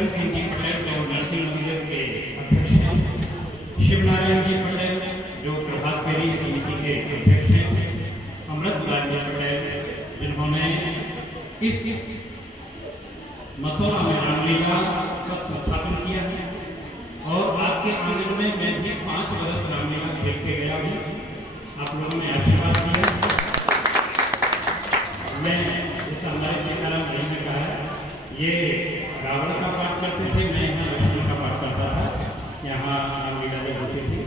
करण सिंह जी पटेल जो नरसिंह मंदिर के अध्यक्ष हैं, शिवनारायण जी पटेल जो प्रभात फेरी समिति के अध्यक्ष हैं, अमृतलाल जी पटेल जिन्होंने इस मसौरा में रामलीला का संस्थापन किया है और आपके आंगन में मैं भी 5 वर्ष रामलीला खेल के गया हूँ। आप लोगों ने आशीर्वाद दिया। मैं जैसा हमारे सीताराम जी ने कहा, ये रावण का पाठ करते थे, मैं यहाँ लक्ष्मण का पाठ करता था। यहाँ रामलीला जब होती थी,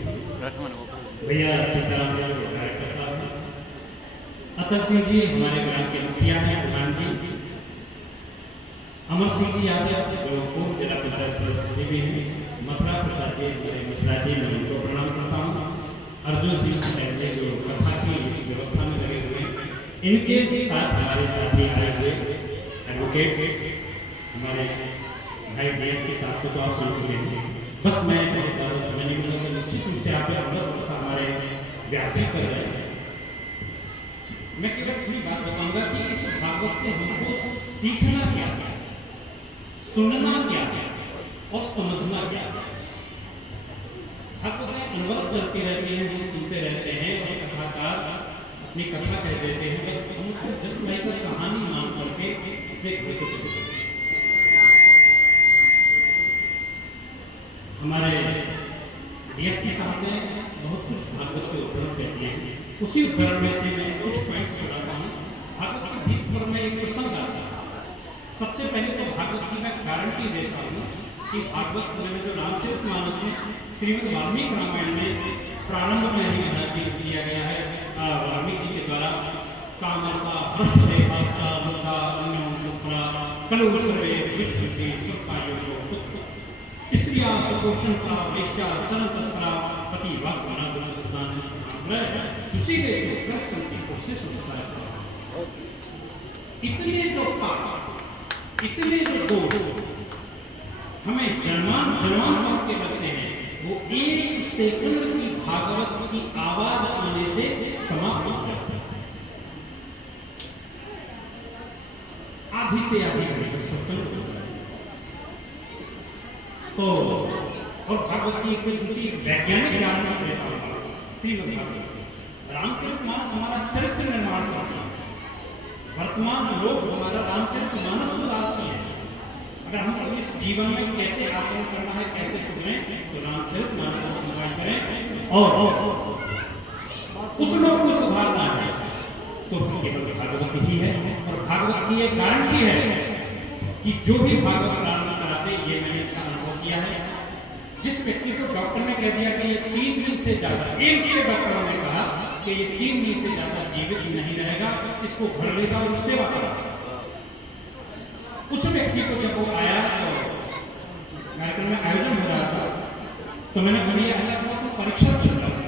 भैया सीताराम जी डायरेक्टर साहब हैं, अतल सिंह जी हमारे ग्राम के मुखिया हैं, प्रधान जी, अमर सिंह जी यादव जो पूर्व जिला पंचायत सदस्य भी हैं, मथुरा प्रसाद जी मिश्रा जी, मैं उनको प्रणाम करता हूँ, अर्जुन सिंह पटेल जी जो कथा की इस व्यवस्था में लगे हुए हैं, इनके साथ हमारे साथी आए हुए एडवोकेट्स हमारे भाई देश के साथ तो आप सुन चुके हैं। बस मैं बहुत ज़्यादा समय नहीं मिला तो निश्चित रूप से आप हमारे व्यासी कर रहे हैं। मैं केवल अपनी बात बताऊंगा कि इस भागवत से हमको सीखना क्या है, सुनना क्या है और समझना क्या है। भागवत में अनवरत चलते रहते हैं, हम सुनते रहते हैं और कथाकार अपनी कथा कह देते हैं, बस हमको जस्ट लाइक कहानी मान करके अपने घर को चलते हैं। हमारे डीएसपी साहब ने बहुत कुछ भागवत के उदाहरण दे दिए हैं, उसी उदाहरण में से मैं कुछ पॉइंट्स बताता हूँ। भागवत के 20 पर्व में एक प्रसंग आता है। सबसे पहले तो भागवत की मैं गारंटी देता हूँ कि भागवत में जो रामचरितमानस में श्रीमद् वाल्मीकि रामायण में प्रारंभ में ही वर्णन किया गया है, वाल्मीकि जी के द्वारा कामर्ता हर्षदेवास्ता मुद्दा अन्यों पुत्रा कलु सर्वे विश्वति सुखायोगो स्त्रिया सुपोषणता वेश्या तनतस्त्रा पति वाक्मना दुर्दस्तान इसीलिए तो कृष्ण को से सुनता है। इतने जो पाप, इतने जो दोष हमें जन्मांतर के लगते हैं, वो 1 सेकंड की भागवत की आवाज आने से समाप्त हो जाता है। आधी से आधी घड़ी का सत्संग होता है। तो और भागवत की एक दूसरी वैज्ञानिक जानकारी देता हूँ। श्रीमद् भागवत रामचरितमानस हमारा चरित्र निर्माण करता है। वर्तमान लोग हमारा रामचरितमानस सुधारते हैं। अगर हम इस जीवन में कैसे आचरण करना है, कैसे सुधरें, तो रामचरितमानस को सुधार करें और उस लोग को सुधारना है तो केवल भागवत ही है। और भागवत की एक गारंटी है कि जो भी भागवत प्रारंभ कराते, ये मैंने इसका अनुभव किया है। जिस व्यक्ति को डॉक्टर ने कह दिया कि ये 3 दिन से ज्यादा, एक से डॉक्टरों ने कहा कि ये 3 दिन से ज्यादा जीवित नहीं रहेगा, इसको घर लेगा और सेवा करेगा, उस व्यक्ति को जब वो आया तो कार्यक्रम में आयोजन हो रहा था, तो मैंने कभी ऐसा कहा तो परीक्षा चल रहा है।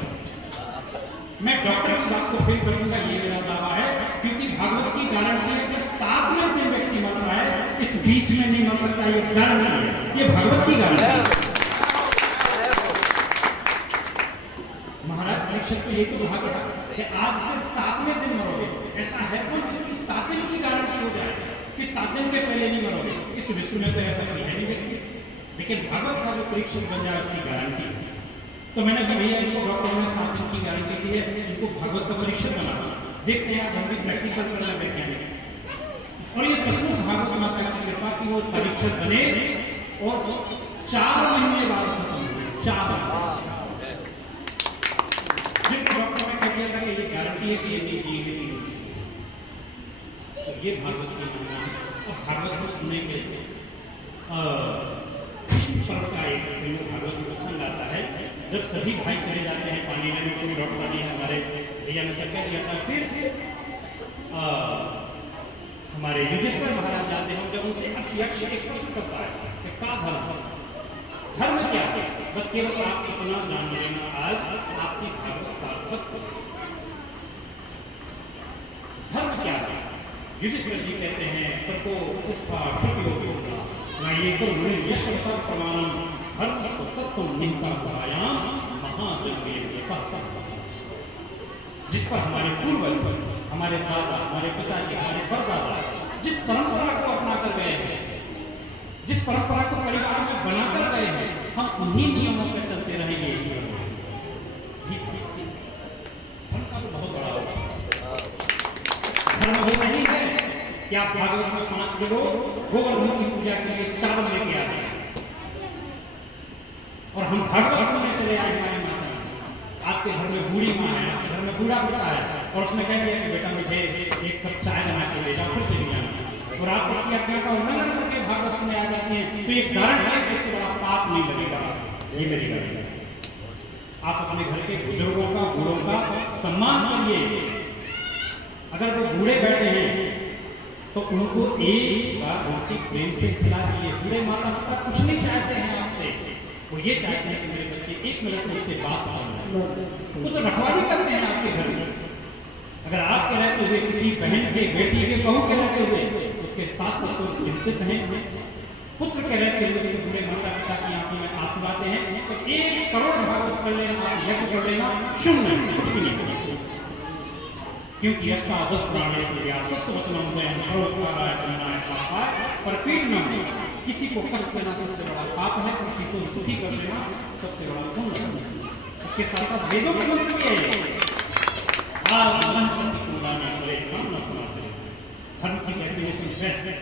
मैं डॉक्टर की बात को फिर करूंगा, ये मेरा दावा है, क्योंकि भागवत की गारंटी है कि 7वें दिन व्यक्ति मरता है, इस बीच में नहीं मर सकता, ये गारंटी है, ये भागवत की गारंटी है। महाराज परीक्षित तो ये तो कहा गया कि आज से 7वें दिन मरोगे। ऐसा है कोई जिसकी 7 दिन की गारंटी हो जाए कि 7 दिन के पहले नहीं मरोगे? इस विश्व में तो ऐसा कोई है नहीं व्यक्ति, लेकिन भागवत का जो परीक्षित बन जाए उसकी गारंटी है। तो मैंने कहा भैया इनको डॉक्टर ने 7 दिन की गारंटी दी है, इनको भागवत का परीक्षित बना, देखते हैं आज हम प्रैक्टिकल करना वैज्ञानिक। और ये सचमुच भागवत माता की कृपा की वो परीक्षित बने और 4 महीने बाद खत्म हुए। 4 डॉक्टर ने कह दिया था कि ये गारंटी है कि ये नहीं दी गई। तो ये भागवत की महिमा है। और भागवत को सुनने कैसे पर्व का एक भागवत प्रसंग आता है, जब सभी भाई चले जाते हैं पानी लेने, कोई लौटता नहीं, हमारे भैया ने सब कह दिया था। फिर हमारे युधिष्ठिर महाराज जाते हैं, जब उनसे यक्ष एक प्रश्न करता है कि का धर्म क्या है, बस केवल आप इतना जान लेना, आज आपकी भागवत सार्थक हो। धर्म क्या है? युधिष्ठिर जी कहते हैं तत्व पुष्पा क्षतियोगी ना ये तो मुनि यश प्रमाणम धर्म तत्व निहिता व्यायाम महाजन्मे जिस पर हमारे पूर्वज, हमारे दादा, हमारे पिताजी, हमारे परदादा जिस परंपरा को अपना कर गए हैं, जिस परंपरा को उन्हीं नियमों पर चलते रहेंगे। धर्म का तो बहुत बड़ा होगा। धर्म वो नहीं है कि आप भागवत में 5 किलो गोवर्धन की पूजा के लिए चावल लेके आ गए और हम भागवत में चले आए। हमारी माता आपके घर में बूढ़ी माँ है, आपके घर में बूढ़ा बेटा है और उसने कह दिया कि बेटा मुझे एक कप चाय बना के ले जाओ, फिर चली जाना, और आप उसकी आज्ञा का उल्लंघन करके भागवत में आ जाती हैं, तो ये कारण है कि इससे बड़ा पाप नहीं लगेगा। ये मेरी बात है। आप अपने घर के बुजुर्गों का, बूढ़ों का सम्मान करिए। अगर वो बूढ़े बैठे हैं तो उनको एक बार रोटी प्रेम से खिला दीजिए। बूढ़े माता पिता कुछ नहीं चाहते हैं आपसे, वो ये चाहते हैं कि मेरे बच्चे 1 मिनट मुझसे बात करें। वो तो रखवाली करते हैं आपके घर में। अगर आप के रहते हुए किसी बहन के, बेटी के, बहू के रहते हुए उसके सास ससुर चिंतित हैं, पुत्र के रहते हुए उसके बूढ़े माता पिता की आंखों में आंसू आते हैं, तो 1 करोड़ भागवत कर लेना, यज्ञ कर लेना शुभ नहीं, कुछ भी नहीं करना। क्योंकि अष्टादश प्राणी वचनम पर पीड़नम, किसी को कष्ट देना सबसे बड़ा पाप है, किसी को सुखी कर देना सबसे बड़ा पुण्य है। इसके साथ साथ वेदों के मंत्र भी है। धर्म की डेफिनेशन है,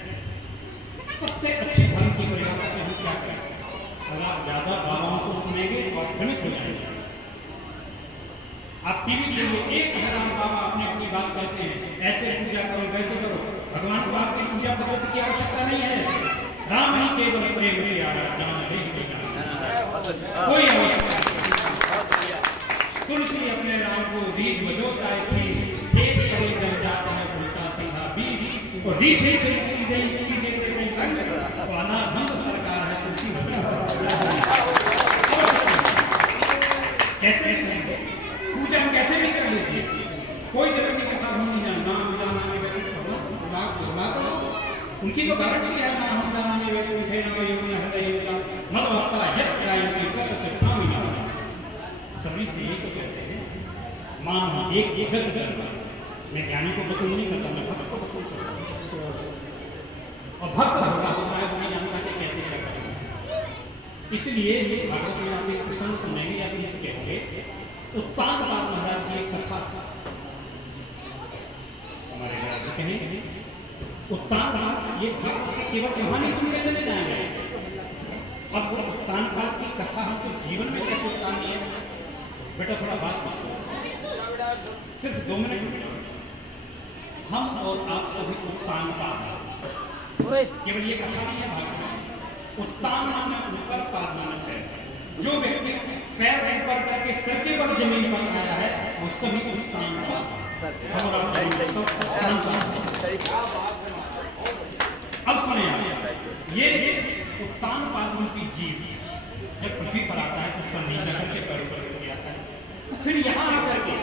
सबसे अच्छी धर्म की परिभाषा में हम क्या करें? अगर आप ज्यादा बाबाओं को सुनेंगे और भ्रमित हो जाएंगे। आप टीवी के लिए 1000 बाबा अपने अपनी बात कहते हैं, ऐसे पूजा करो, वैसे करो। भगवान को आपकी पूजा पद्धति की आवश्यकता नहीं है। राम ही केवल प्रेम की आराधना कोई आवश्यकता नहीं। तुलसी अपने राम को रीत बजोता थी, एक खड़े जल जाता है उल्टा सीधा बीच, और रीत ही की गई तो अनाबंद सरकार है तुलसी। कैसे पूजा कैसे भी कर लीजिए, कोई जरूरी के साथ हम नहीं जाना, नाम जाना उनकी तो गारंटी है ना, हम जाना में उठे ना योजना हृदय योजना मत भक्ता यत् गायन्ति तत् स्वामिना। सभी से यही तो कहते हैं, मान एक गत करना। मैं ज्ञानी को पसंद नहीं करता, मैं भक्त को पसंद करता हूँ। और भक्त होता है वो नहीं जानता कि कैसे क्या करना। इसलिए ये भागवत में आप एक प्रसंग सुनेंगे या सुन चुके होंगे। उत्तान महाराज की एक कथा हमारे घर में कहेंगे। उत्तान ये केवल कहानी सुन के चले जाएंगे। अब वो उत्तान की कथा हमको जीवन में कैसे उतारनी है, बेटा थोड़ा बात सिर्फ 2 मिनट। हम और आप सभी उत्तान केवल ये कथा नहीं है भागवत। उत्तान माने ऊपर, पार माने है। जो व्यक्ति पैर ऊपर करके सर के बल जमीन पर आया है वो सभी उत्तान पाता। अब सुने ये उत्तान पादुन की जीव जब पृथ्वी पर आता है तो सर नीचा करके पैर ऊपर करके आता है। फिर यहाँ आकर के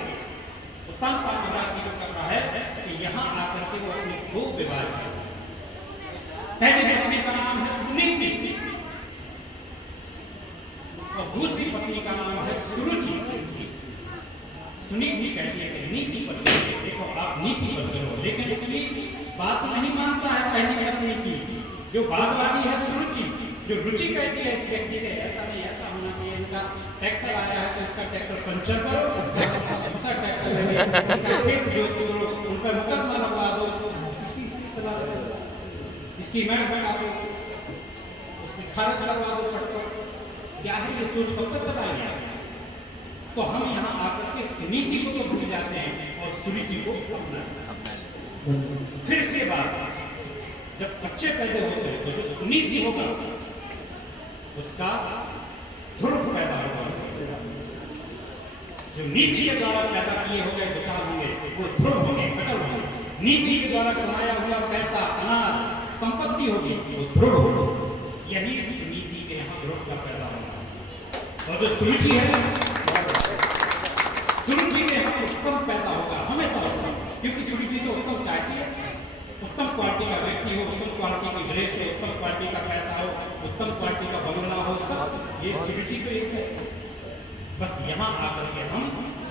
उत्तान पाद महाराज जी को करता है कि यहाँ आकर के वो अपने 2 विवाह करते हैं। पहली पत्नी का नाम है सुनीति और दूसरी पत्नी का नाम है सुरुचि। सुनीति कहती है कि नीति बदलो, देखो आप नीति बदलो, लेकिन इसकी बात नहीं मानता है पहली पत्नी की। जो बादवादी है सुरुचि, जो रुचि कहती है इस व्यक्ति के ऐसा नहीं, ऐसा होना चाहिए, इनका ट्रैक्टर आया है तो इसका ट्रैक्टर पंचर करो, दूसरा ट्रैक्टर जो उन पर मुकदमा लगवा दो, इसी से चला दो, इसकी मैं बना दो, उसकी खारिज करवा दो, पटको क्या है ये सोच कब तक बताएंगे। तो हम यहाँ आकर के नीति को तो भूल जाते हैं और सुरुचि को अपनाते हैं। फिर इसके बाद जब बच्चे पैदा होते हैं तो जो सुनीति होगा उसका ध्रुव पैदा होगा। जो नीति के द्वारा पैदा किए हो गए विचार होंगे वो ध्रुव होंगे, कटल होंगे। नीति के द्वारा कमाया हुआ पैसा, अनाज, संपत्ति होगी वो ध्रुव होगी। यही नीति के यहाँ ध्रुव का पैदा होगा। और जो सुरुचि है सुरुचि में हम उत्तम पैदा होगा हमेशा उत्तम, क्योंकि सुरुचि तो उत्तम चाहती है। उत्तम क्वालिटी का व्यक्ति हो, उत्तम क्वालिटी की ड्रेस हो, उत्तम क्वालिटी का पैसा हो, उत्तम क्वालिटी का बंगला हो, सब ये सुरुचि तो एक है। बस यहाँ आकर के हम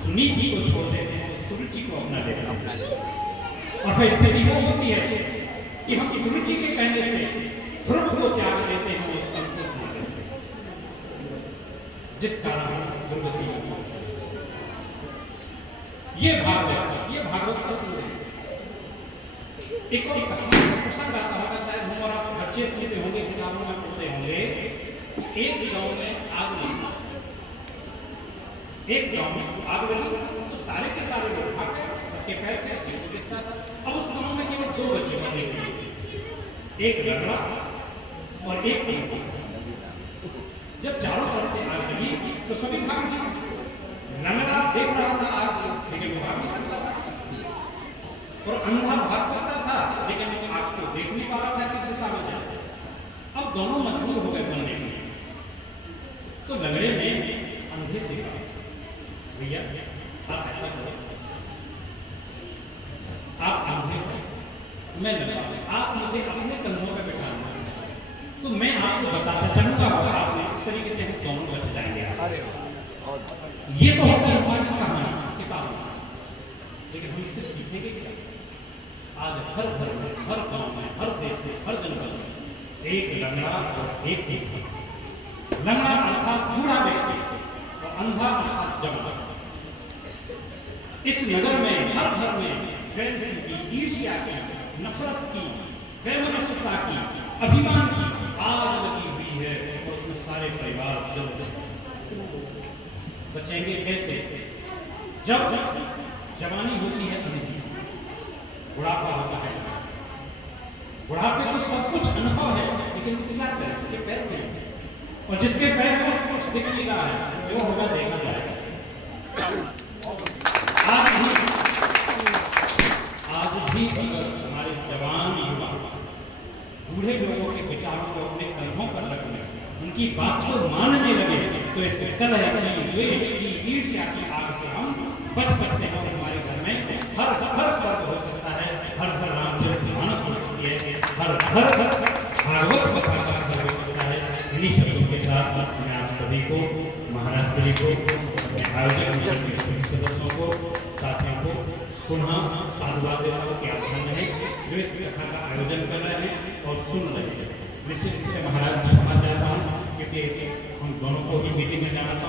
सुनीति को छोड़ देते हैं, सुरुचि को अपना लेते हैं। और फिर स्थिति वो होती है कि हम सुरुचि के कहने से ध्रुव को त्याग देते हैं, उत्तम को अपना लेते हैं। जिस कारण दुर्गति हुई। ये भागवत का संदेश। एक और प्रसंग आता होगा, शायद हम और आप बच्चे सुनते होंगे, किताबों में पढ़ते होंगे। एक गांव में आग लगी, तो सारे के सारे लोग भाग गए, सबके पैर थे, दिखता था। अब उस गांव में केवल 2 बच्चे बचे हुए, एक लंगड़ा और एक अंधा। जब चारों तरफ से आग लगी तो सभी भाग गए। लंगड़ा देख रहा था आग, लेकिन वो भाग नहीं सकता था, और अंधा भाग सकता था, लेकिन वो आग को देख नहीं पा रहा था किस दिशा में जाए। अब दोनों मजबूर हो गए बनने के लिए। तो लंगड़े ने अंधे से कहा, भैया आप ऐसा करो, आप अंधे हो, मैं लंगड़ा हूं, आप मुझे अपने कंधों पर बिठाना, तो मैं आपको बताता चलूंगा, आपने इस तरीके से हम दोनों बच जाएंगे। ये तो होगी हमारी कहानी किताबों से, लेकिन हम इससे सीखेंगे क्या? आज हर घर में, हर गांव में, हर देश में, हर जंगल में एक लंगड़ा और एक अंधा। लंगड़ा अर्थात बूढ़ा व्यक्ति और अंधा अर्थात जवान। इस नगर में, हर घर में द्वेष की, ईर्ष्या की, नफरत की, बेमनस्यता की, अभिमान की आग लगी हुई है, और उसमें सारे परिवार जल रहे। बचेंगे कैसे? जब जवानी होती है अंधी, बुढ़ापा होता है। बुढ़ापे को सब कुछ अनुभव है, लेकिन क्या करें, उसके पैर में, और जिसके पैर में कुछ दिख नहीं रहा है, जो होगा देखा जाएगा। आज भी अगर हमारे जवान युवा बूढ़े लोगों के विचारों को अपने कंधों पर रख लें, उनकी बात को मानने लगे, तो इससे तरह की द्वेष की, ईर्ष्या की आग से हम बच सकते हैं। और हमारे घर में हर स्वर्ग हो सकता है, हर रामचरितमानस हो सकती है, हर भागवत कथा का घर हो सकता है। इन्हीं शब्दों के साथ मैं आप सभी को, महाराज श्री को, अपने आयोजक के सभी सदस्यों को, साथियों को पुनः साधुवाद देता हूं कि आप धन्य हैं जो इस कथा का आयोजन कर रहे हैं और सुन रहे हैं। निश्चित रूप से महाराज क्षमा चाहता हूँ, क्योंकि हम दोनों को ही मीटिंग में जाना था।